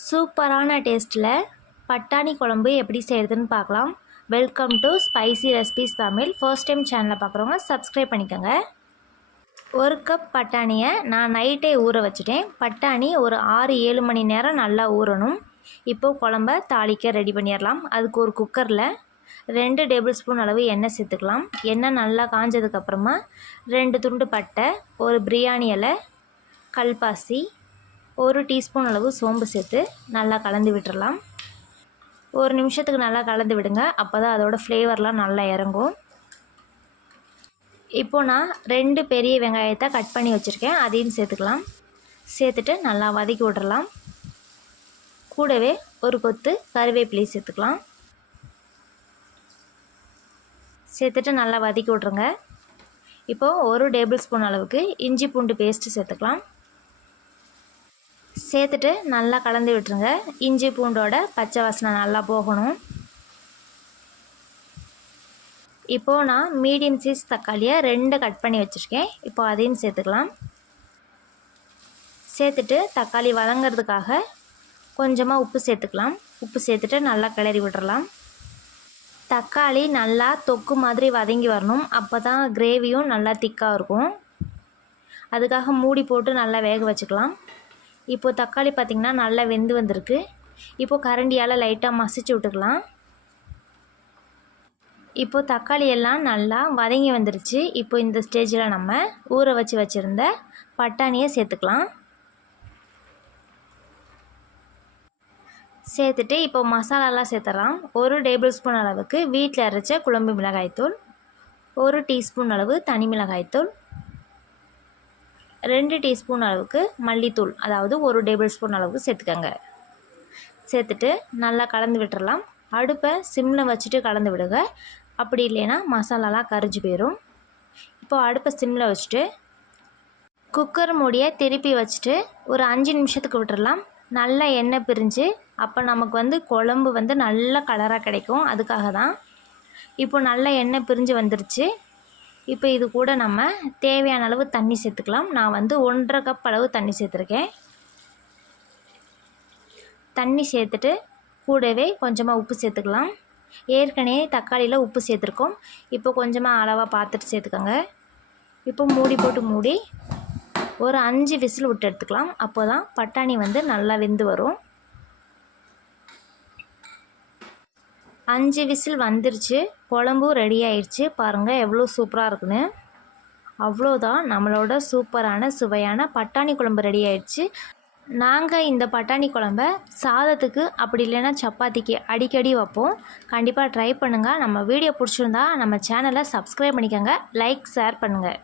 சூப்பரான டேஸ்ட்டில் பட்டாணி குழம்பு எப்படி செய்கிறதுன்னு பார்க்கலாம். Welcome to spicy recipes Tamil. First time சேனலை பார்க்குறவங்க சப்ஸ்கிரைப் பண்ணிக்கோங்க. 1 கப் பட்டாணியை நான் நைட்டே ஊற வச்சுட்டேன். பட்டாணி ஒரு 6-7 மணி நேரம் நல்லா ஊறணும். இப்போது குழம்ப தாளிக்க ரெடி பண்ணிடலாம். அதுக்கு ஒரு குக்கரில் 2 டேபிள் ஸ்பூன் அளவு எண்ணெய் சேர்த்துக்கலாம். எண்ணெய் நல்லா காஞ்சதுக்கப்புறமா 2 துண்டு பட்டை, ஒரு பிரியாணி இலை, கல்பாசி, 1 டீஸ்பூன் அளவு சோம்பு சேர்த்து நல்லா கலந்து விட்டுறலாம். 1 நிமிஷத்துக்கு நல்லா கலந்து விடுங்க. அப்போ தான் அதோட ஃப்ளேவர்லாம் நல்லா இறங்கும். இப்போது நான் 2 பெரிய வெங்காயத்தை கட் பண்ணி வச்சுருக்கேன். அதையும் சேர்த்துக்கலாம். சேர்த்துட்டு நல்லா வதக்கி விட்றலாம். கூடவே ஒரு கொத்து கருவேப்பிலை சேர்த்துக்கலாம். சேர்த்துட்டு நல்லா வதக்கி விட்ருங்க. இப்போது 1 டேபிள் ஸ்பூன் அளவுக்கு இஞ்சி பூண்டு பேஸ்ட்டு சேர்த்துக்கலாம். சேர்த்துட்டு நல்லா கலந்து விட்டுருங்க. இஞ்சி பூண்டோட பச்சை வாசனை நல்லா போகணும். இப்போது நான் மீடியம் சைஸ் தக்காளியை 2 கட் பண்ணி வச்சுருக்கேன். இப்போ அதையும் சேர்த்துக்கலாம். சேர்த்துட்டு தக்காளி வதங்கிறதுக்காக கொஞ்சமாக உப்பு சேர்த்துக்கலாம். உப்பு சேர்த்துட்டு நல்லா கிளறி விட்டுறலாம். தக்காளி நல்லா தொக்கு மாதிரி வதங்கி வரணும். அப்போ தான் கிரேவியும் நல்லா திக்காக இருக்கும். அதுக்காக மூடி போட்டு நல்லா வேக வச்சுக்கலாம். இப்போது தக்காளி பார்த்திங்கன்னா நல்லா வெந்து வந்திருக்கு. இப்போது கரண்டியால் லைட்டாக மசிச்சு விட்டுக்கலாம். இப்போது தக்காளி எல்லாம் நல்லா வதங்கி வந்துருச்சு. இப்போ இந்த ஸ்டேஜில் நம்ம ஊற வச்சுருந்த பட்டாணியை சேர்த்துக்கலாம். சேர்த்துட்டு இப்போ மசாலாலாம் சேர்த்துடலாம். 1 டேபிள் ஸ்பூன் அளவுக்கு வீட்டில் அரைச்ச குழம்பு மிளகாய்த்தூள், 1 டீஸ்பூன் அளவு தனி மிளகாய்த்தூள், 2 டீஸ்பூன் அளவுக்கு மல்லித்தூள், அதாவது 1 டேபிள் ஸ்பூன் அளவுக்கு சேர்த்துக்கோங்க. சேர்த்துட்டு நல்லா கலந்து விட்டுறலாம். அடுப்பை சிம்மில் வச்சுட்டு கலந்து விடுங்க. அப்படி இல்லைன்னா மசாலாலாம் கரிஞ்சு போயிடும். இப்போது அடுப்பை சிம்மில் வச்சுட்டு குக்கர் மூடியை திருப்பி வச்சுட்டு ஒரு 5 நிமிஷத்துக்கு விட்டுறலாம். நல்லா எண்ணெய் பிரிஞ்சு அப்போ நமக்கு குழம்பு நல்ல கலராக கிடைக்கும். அதுக்காக தான். இப்போ நல்லா எண்ணெய் பிரிஞ்சு வந்துருச்சு. இப்போ இது கூட நம்ம தேவையான அளவு தண்ணி சேர்த்துக்கலாம். நான் 1.5 கப் அளவு தண்ணி சேர்த்துருக்கேன். தண்ணி சேர்த்துட்டு கூடவே கொஞ்சமாக உப்பு சேர்த்துக்கலாம். ஏற்கனவே தக்காளியில் உப்பு சேர்த்துருக்கோம். இப்போ கொஞ்சமாக அளவாக பார்த்துட்டு சேர்த்துக்கோங்க. இப்போ மூடி போட்டு மூடி ஒரு 5 விசில் விட்டு எடுத்துக்கலாம். அப்போ தான் பட்டாணி நல்லா வெந்து வரும். 5 விசில் வந்துருச்சு. குழம்பும் ரெடி ஆயிடுச்சு. பாருங்கள் எவ்வளோ சூப்பராக இருக்குன்னு. அவ்வளோதான், நம்மளோட சூப்பரான சுவையான பட்டாணி குழம்பு ரெடி ஆயிடுச்சு. நாங்கள் இந்த பட்டாணி குழம்ப சாதத்துக்கு அப்படி இல்லைன்னா சப்பாத்திக்கு அடிக்கடி வைப்போம். கண்டிப்பாக ட்ரை பண்ணுங்கள். நம்ம வீடியோ பிடிச்சிருந்தா நம்ம சேனலை சப்ஸ்கிரைப் பண்ணிக்கோங்க. லைக், ஷேர் பண்ணுங்கள்.